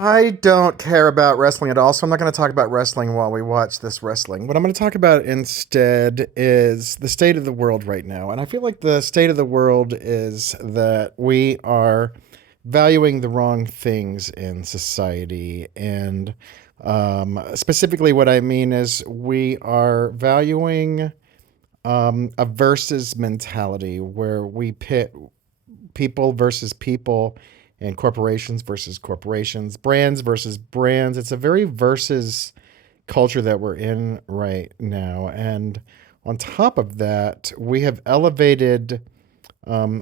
I don't care about wrestling at all, so I'm not going to talk about wrestling while we watch this wrestling. What I'm going to talk about instead is the state of the world right now. And I feel like the state of the world is that we are valuing the wrong things in society. And specifically, what I mean is we are valuing a versus mentality where we pit people versus people and corporations versus corporations, brands versus brands. It's a very versus culture that we're in right now. And on top of that, we have elevated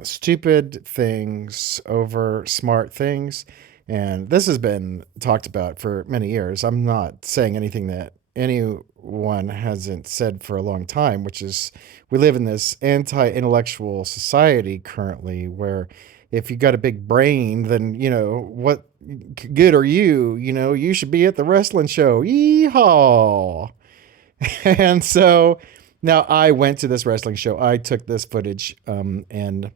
stupid things over smart things. And this has been talked about for many years. I'm not saying anything that anyone hasn't said for a long time, which is we live in this anti intellectual society currently where if you got a big brain, then, what good are you? You should be at the wrestling show. Yeehaw. And so now I went to this wrestling show. I took this footage, and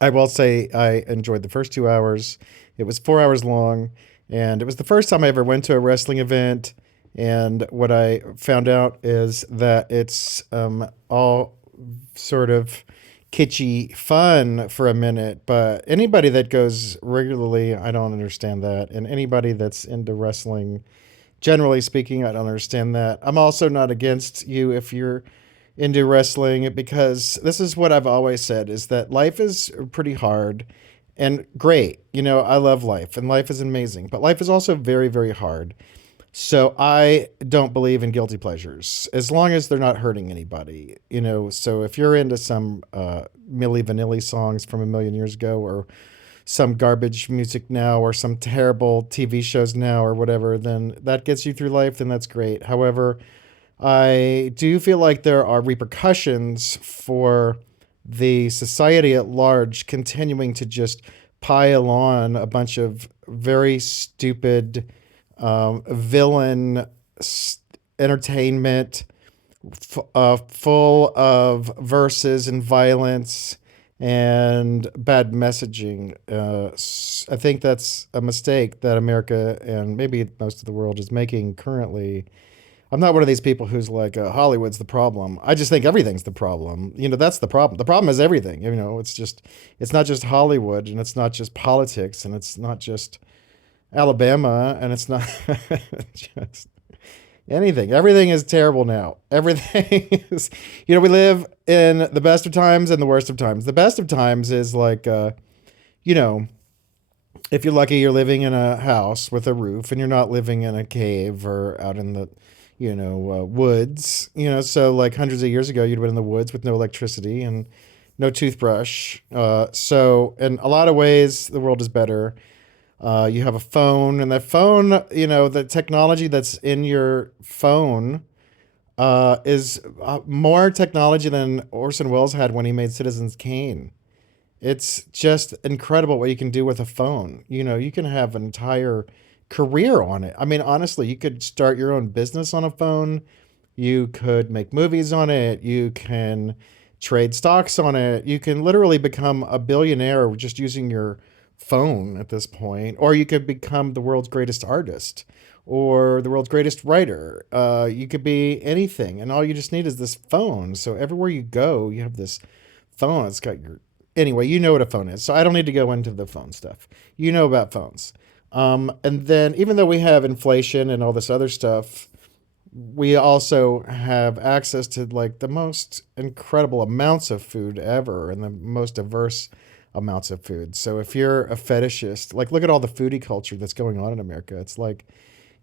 I will say I enjoyed the first 2 hours. It was 4 hours long, and it was the first time I ever went to a wrestling event. And what I found out is that it's all sort of kitschy fun for a minute, but anybody that goes regularly, I don't understand that. And anybody that's into wrestling, generally speaking, I don't understand that. I'm also not against you if you're into wrestling because this is what I've always said is that life is pretty hard and great. I love life and life is amazing, but life is also very, very hard. So I don't believe in guilty pleasures as long as they're not hurting anybody. So if you're into some Milli Vanilli songs from a million years ago or some garbage music now or some terrible TV shows now or whatever, then that gets you through life, then that's great. However, I do feel like there are repercussions for the society at large continuing to just pile on a bunch of very stupid villain entertainment full of verses and violence and bad messaging. I think that's a mistake that America and maybe most of the world is making currently. I'm not one of these people who's like Hollywood's the problem. I just think everything's the problem. That's the problem. The problem is everything. It's not just Hollywood, and it's not just politics, and it's not just Alabama, and it's not just anything. Everything is terrible now. Everything is, we live in the best of times and the worst of times. The best of times is like, you know, if you're lucky, you're living in a house with a roof and you're not living in a cave or out in the, woods. So like hundreds of years ago, you'd been in the woods with no electricity and no toothbrush. So in a lot of ways, the world is better. You have a phone, and that phone, the technology that's in your phone is more technology than Orson Welles had when he made Citizens Kane. It's just incredible what you can do with a phone. You can have an entire career on it. I mean, honestly, you could start your own business on a phone. You could make movies on it. You can trade stocks on it. You can literally become a billionaire just using your phone at this point, or you could become the world's greatest artist or the world's greatest writer. You could be anything, and all you just need is this phone. So everywhere you go, you have this phone. It's got your anyway. You know what a phone is, so I don't need to go into the phone stuff. You know about phones. And then even though we have inflation and all this other stuff, we also have access to like the most incredible amounts of food ever and the most diverse amounts of food. So if you're a fetishist, like look at all the foodie culture that's going on in America. It's like,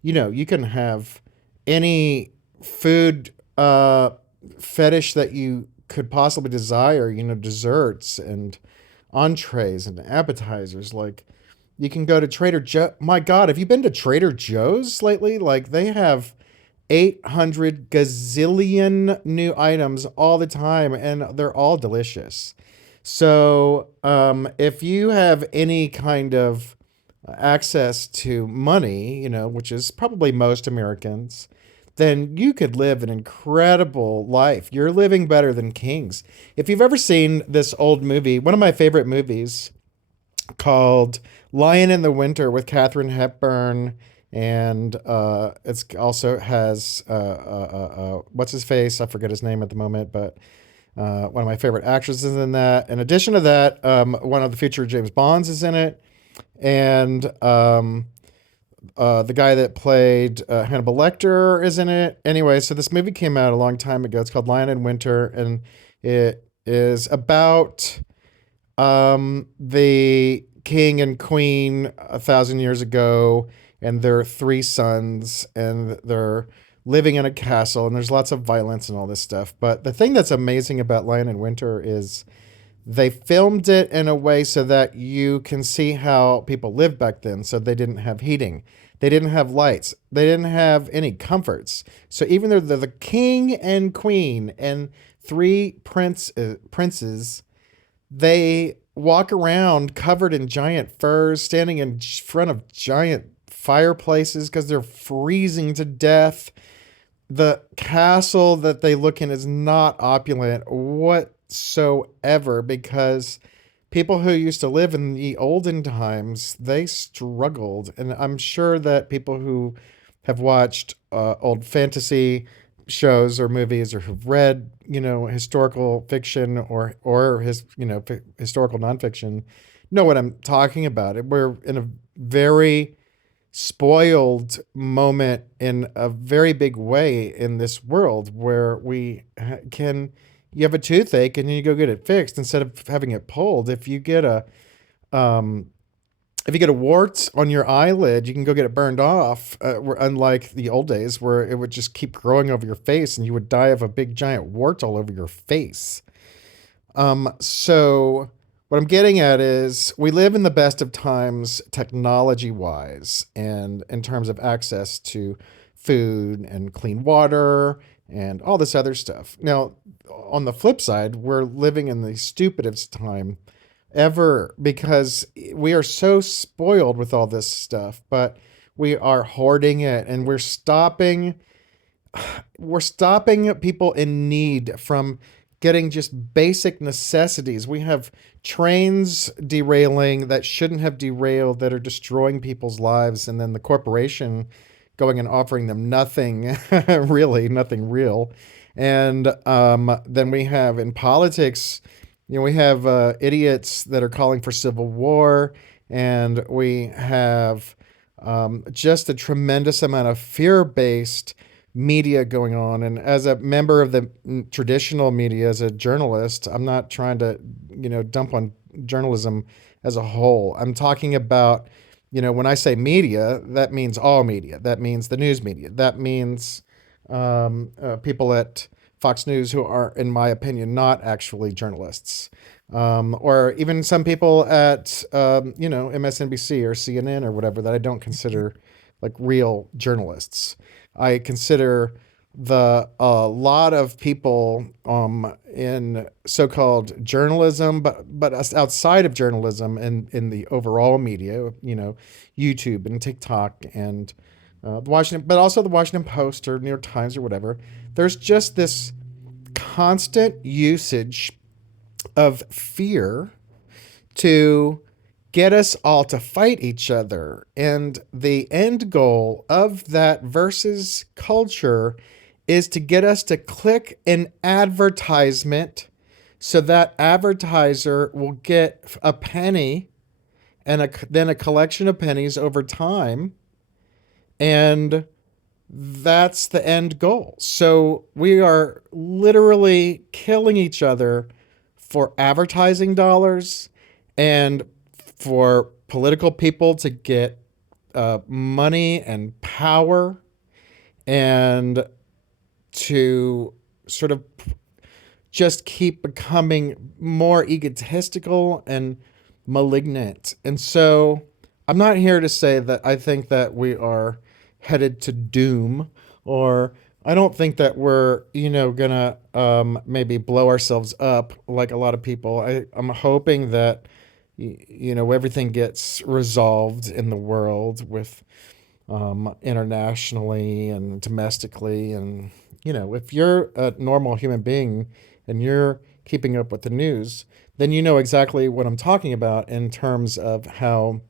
you can have any food fetish that you could possibly desire, desserts and entrees and appetizers. Like you can go to Trader Joe. My God, have you been to Trader Joe's lately? Like they have 800 gazillion new items all the time, and they're all delicious. So, if you have any kind of access to money, which is probably most Americans, then you could live an incredible life. You're living better than kings. If you've ever seen this old movie, one of my favorite movies called Lion in the Winter with Katharine Hepburn, and it's also has what's his face? I forget his name at the moment, but one of my favorite actresses in that. In addition to that, one of the future James Bonds is in it, and the guy that played Hannibal Lecter is in it. Anyway, so this movie came out a long time ago. It's called Lion in Winter, and it is about the king and queen 1,000 years ago, and their three sons, and they're living in a castle, and there's lots of violence and all this stuff. But the thing that's amazing about Lion in Winter is they filmed it in a way so that you can see how people lived back then. So they didn't have heating, they didn't have lights, they didn't have any comforts. So even though they're the king and queen and three princes, they walk around covered in giant furs, standing in front of giant fireplaces because they're freezing to death. The castle that they look in is not opulent whatsoever because people who used to live in the olden times, they struggled. And I'm sure that people who have watched old fantasy shows or movies or have read, historical fiction or historical nonfiction know what I'm talking about. We're in a very spoiled moment in a very big way in this world where can you have a toothache and you go get it fixed instead of having it pulled. Um if you get a wart on your eyelid, you can go get it burned off. Unlike the old days where it would just keep growing over your face and you would die of a big giant wart all over your face. So what I'm getting at is we live in the best of times technology wise and in terms of access to food and clean water and all this other stuff. Now, on the flip side, we're living in the stupidest time ever because we are so spoiled with all this stuff, but we are hoarding it and we're stopping people in need from getting just basic necessities. We have trains derailing that shouldn't have derailed that are destroying people's lives, and then the corporation going and offering them nothing, really, nothing real. And then we have in politics, we have idiots that are calling for civil war, and we have just a tremendous amount of fear based media going on. And as a member of the traditional media, as a journalist, I'm not trying to, dump on journalism as a whole. I'm talking about, when I say media, that means all media. That means the news media. That means people at Fox News who are, in my opinion, not actually journalists. Or even some people at, MSNBC or CNN or whatever that I don't consider like real journalists. I consider the a lot of people in so-called journalism, but outside of journalism and in the overall media, YouTube and TikTok and the Washington, but also the Washington Post or New York Times or whatever. There's just this constant usage of fear to get us all to fight each other. And the end goal of that versus culture is to get us to click an advertisement so that advertiser will get a penny and then a collection of pennies over time. And that's the end goal. So we are literally killing each other for advertising dollars and for political people to get money and power and to sort of just keep becoming more egotistical and malignant. And so I'm not here to say that I think that we are headed to doom, or I don't think that we're, gonna maybe blow ourselves up like a lot of people. I'm hoping that everything gets resolved in the world with internationally and domestically. And if you're a normal human being and you're keeping up with the news, then you know exactly what I'm talking about in terms of how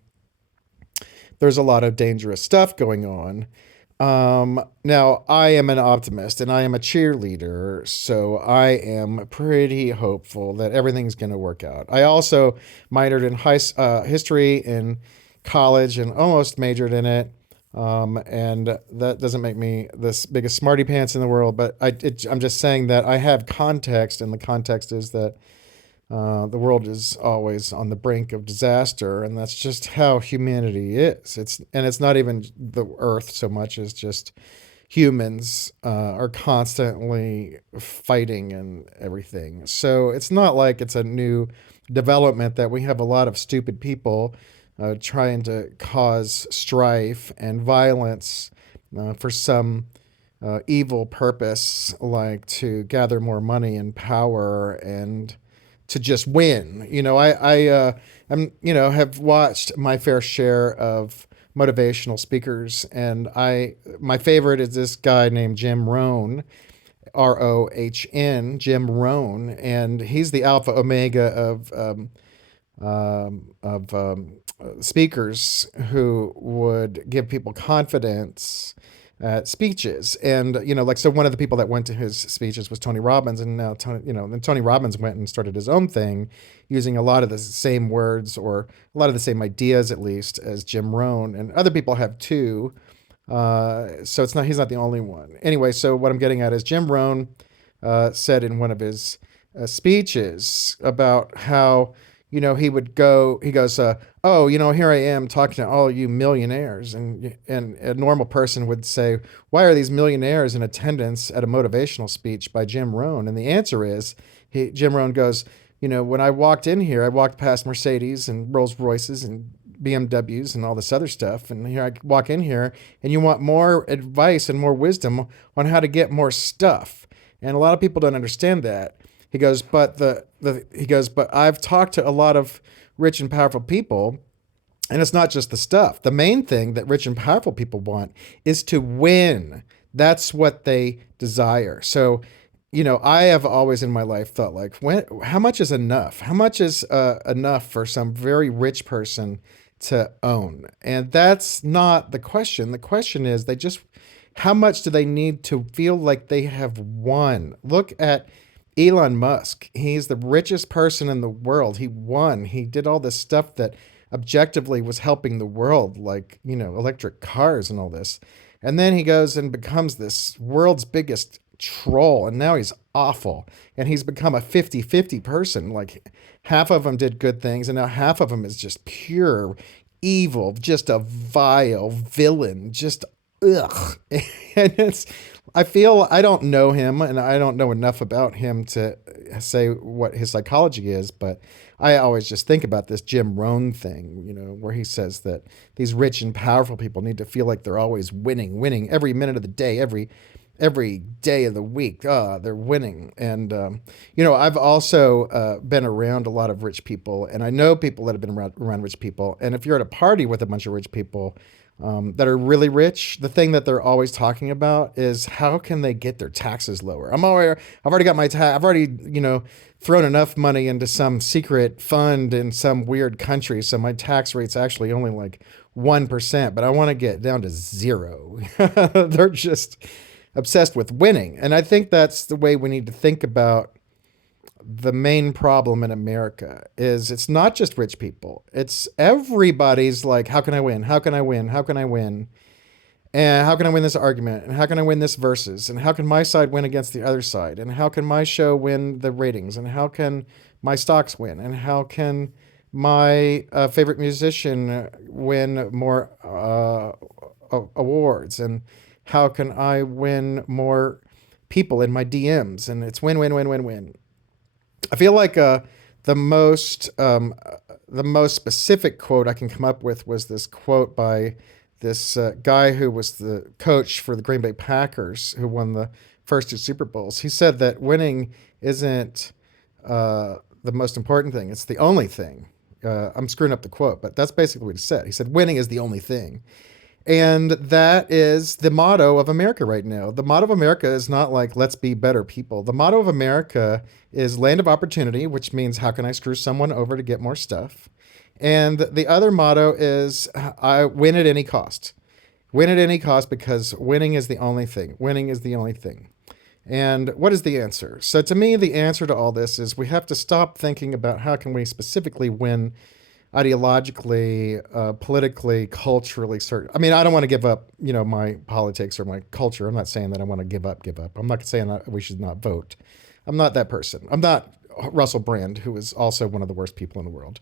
there's a lot of dangerous stuff going on. Now, I am an optimist and I am a cheerleader, so I am pretty hopeful that everything's going to work out. I also minored in history in college and almost majored in it. And that doesn't make me the biggest smarty pants in the world, but I'm just saying that I have context, and the context is that the world is always on the brink of disaster, and that's just how humanity is. It's not even the Earth so much as just humans are constantly fighting and everything. So it's not like it's a new development that we have a lot of stupid people trying to cause strife and violence for some evil purpose, like to gather more money and power and to just win. I'm have watched my fair share of motivational speakers, and I my favorite is this guy named Jim Rohn, Rohn, Jim Rohn, and he's the alpha omega of speakers who would give people confidence at speeches. And like, so one of the people that went to his speeches was Tony Robbins, and now then Tony Robbins went and started his own thing using a lot of the same words, or a lot of the same ideas at least, as Jim Rohn, and other people have too. So it's not he's not the only one. Anyway, so what I'm getting at is Jim Rohn said in one of his speeches about how he would go. He goes, "Oh, here I am talking to all you millionaires," and a normal person would say, "Why are these millionaires in attendance at a motivational speech by Jim Rohn?" And the answer is, Jim Rohn goes, when I walked in here, I walked past Mercedes and Rolls Royces and BMWs and all this other stuff. And here I walk in here, and you want more advice and more wisdom on how to get more stuff. And a lot of people don't understand that. He goes, but I've talked to a lot of rich and powerful people, and it's not just the stuff. The main thing that rich and powerful people want is to win. That's what they desire. So, I have always in my life thought, like, how much is enough? How much is enough for some very rich person to own? And that's not the question. The question is, how much do they need to feel like they have won? Look at Elon Musk. He's the richest person in the world. He won. He did all this stuff that objectively was helping the world, like, electric cars and all this. And then he goes and becomes this world's biggest troll, and now he's awful. And he's become a 50-50 person. Like, half of him did good things, and now half of him is just pure evil, just a vile villain, just ugh. And I feel I don't know him, and I don't know enough about him to say what his psychology is, but I always just think about this Jim Rohn thing, where he says that these rich and powerful people need to feel like they're always winning every minute of the day, every day of the week. They're winning. And I've also been around a lot of rich people, and I know people that have been around rich people. And if you're at a party with a bunch of rich people that are really rich, the thing that they're always talking about is how can they get their taxes lower. I've already got my tax. I've already, thrown enough money into some secret fund in some weird country, so my tax rate's actually only like 1%, but I want to get down to zero. They're just obsessed with winning. And I think that's the way we need to think about the main problem in America. Is it's not just rich people. It's everybody's like, how can I win? How can I win? How can I win? And how can I win this argument? And how can I win this versus? And how can my side win against the other side? And how can my show win the ratings? And how can my stocks win? And how can my favorite musician win more awards? And how can I win more people in my DMs? And it's win, win, win, win, win. I feel like the most the most specific quote I can come up with was this quote by this guy who was the coach for the Green Bay Packers, who won the first two Super Bowls. He said that winning isn't the most important thing; it's the only thing. I'm screwing up the quote, but that's basically what he said. He said winning is the only thing. And that is the motto of America right now. The motto of America is not like, let's be better people. The motto of America is land of opportunity, which means how can I screw someone over to get more stuff? And the other motto is I win at any cost. Win at any cost because winning is the only thing. Winning is the only thing. And what is the answer? So to me, the answer to all this is we have to stop thinking about how can we specifically win ideologically, politically, culturally. Certain. I mean, I don't want to give up, my politics or my culture. I'm not saying that I want to give up. Give up. I'm not saying that we should not vote. I'm not that person. I'm not Russell Brand, who is also one of the worst people in the world.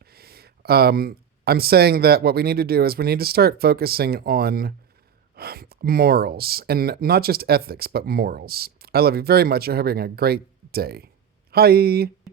I'm saying that what we need to do is we need to start focusing on morals and not just ethics, but morals. I love you very much. I hope you're having a great day. Hi.